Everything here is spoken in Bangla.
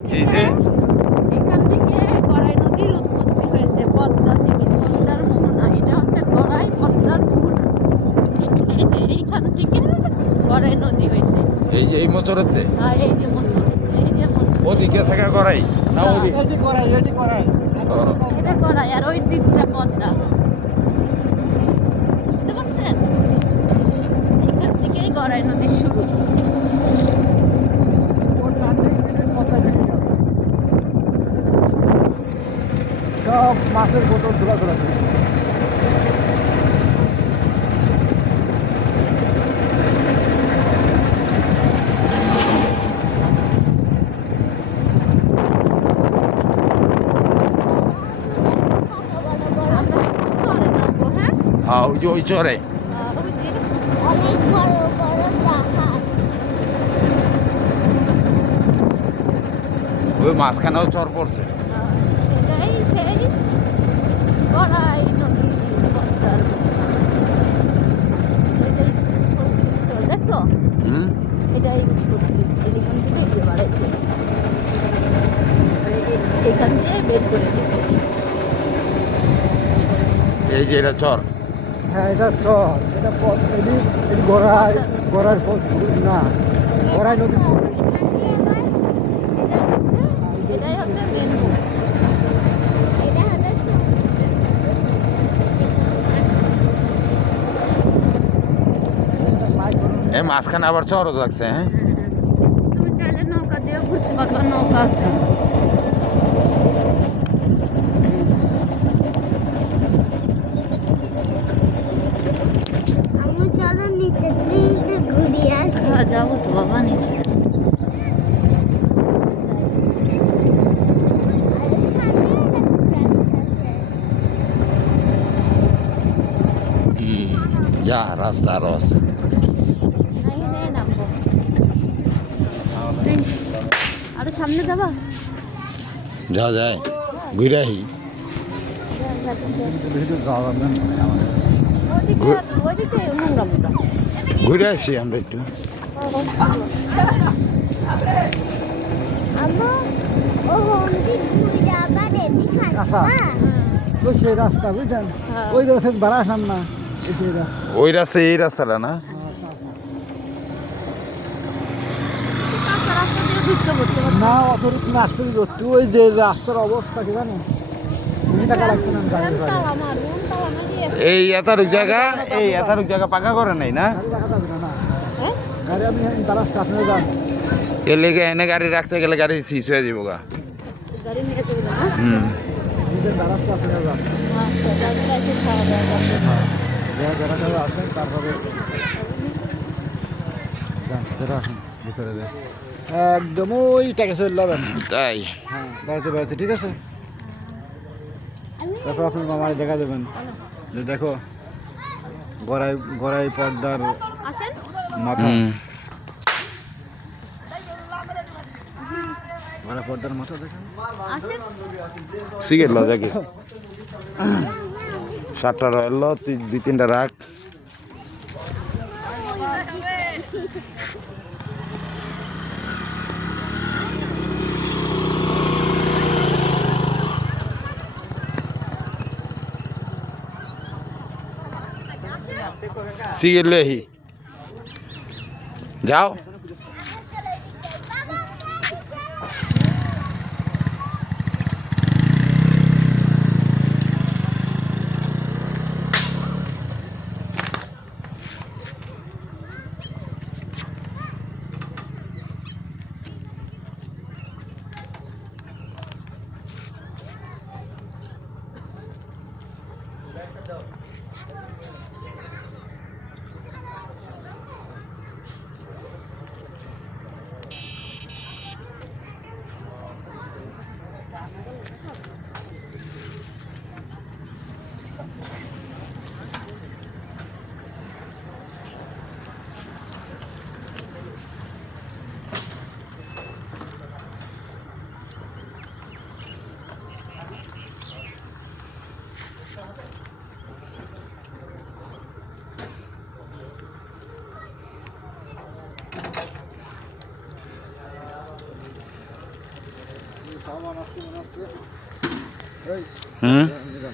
এখান থেকে গড়াই নদীর উৎপত্তি হয়েছে পদ্মা থেকে, পদ্মার মোহনা। এটা হচ্ছে গড়াই পদ্মার মোহনা। এইখান থেকে গড়াই নদী হয়েছে। এই যে এই মোচরেতে এই যে মোচর, এই যে মোচর। ওদিকে থেকে করাই না ওদিকে এটা গড়াই আর ওই দিকটা পদ্মা। বুঝতে পারছেন? এখান থেকেই গড়াই নদীর শুরু। সব মাছের বোতল ধরা হ্যাঁ ওই যে ওই চরে অনেক বড় বড় জাহাজ। ওই মাঝখানেও চর পড়ছে। এটাই সেই গড়াই নদী পদ্মার মোহনা। এটাই উৎপত্তিস্থল, দেখছো? এটাই উৎপত্তিস্থল। এখান থেকে এগিয়ে বাড়াইছে, এখান দিয়ে বের করে দিয়েছে। এই যে এটা চর। হ্যাঁ এটা চর, এটা পথ, এটি গড়াই পথ না, গড়াই নদী। এটাই হচ্ছে মেন রোড। এটা হলো এই মাঝখানে আবার চরও লাগছে। হ্যাঁ তুমি চাইলে নৌকা দিয়েও ঘুরতে পারবা, নৌকা আছে। আমি চলো নিচে থেকে ঘুরিয়ে আসি। যাবো তো বাবা, নিচে। আর সামনে একটা রাস্তা আছে। যা রাস্তা আরো আছে। নামবো আরো সামনে যাবা। যা যায় ঘুরে আহি। ওইদিকে নোংরা মোটা। ঘুরে আসি আমরা একটু। আম্মু ও হোমটি ঘুরে আবার এদিকে আচ্ছা। আসবা। ওই সেই রাস্তা বুঝছেন, ওই রাস্তা বাড়া আসাম না, এই সেই রাস্তা। ওই রাস্তা এই রাস্তাটা না। কাঁচা রাস্তা দিয়ে ঢুকতে পড়তে পারছো। না অত তুমি আসতে ধরতে, ওই যে রাস্তার অবস্থা কি জানো, টাকা লাগছে না গাড়ি ভাড়া। তালা মারবো, তালা মারিয়ে এই এতারুক জায়গা পাকা করে নাই না। গাড়ি রাখা যাবে না, না হ্যাঁ? গাড়ি আপনি তারা স্টেশনে যান। এর লেগে এনে গাড়ি রাখতে গেলে গাড়ি সিজ হয়ে যাবো গা। গাড়ি নিয়ে চলে যাও, হ্যাঁ? নিজের তারা স্টেশনে যান। আচ্ছা, গাড়িটা এসে খাওয়া দাওয়া করবে। যারা আসেন তারপরে যান, যারা আসেন ভিতরে যান। একদম ওই টাকা চলে যাবেন। তাই হ্যাঁ বেড়াতে বেড়াতে, ঠিক আছে। তারপর আপনার মামারে দেখা দেবেন যে দেখো গড়াই পর্দার আসেন। মাথা, গড়াই পর্দার মাথা দেখেন। আসেন। সিগারেট ল যাকে 7টা রয়েল 2-3টা রাখ। সিগারেট লে আহি যাও। সামান আসছে মনে হচ্ছে এই হুম নিলাম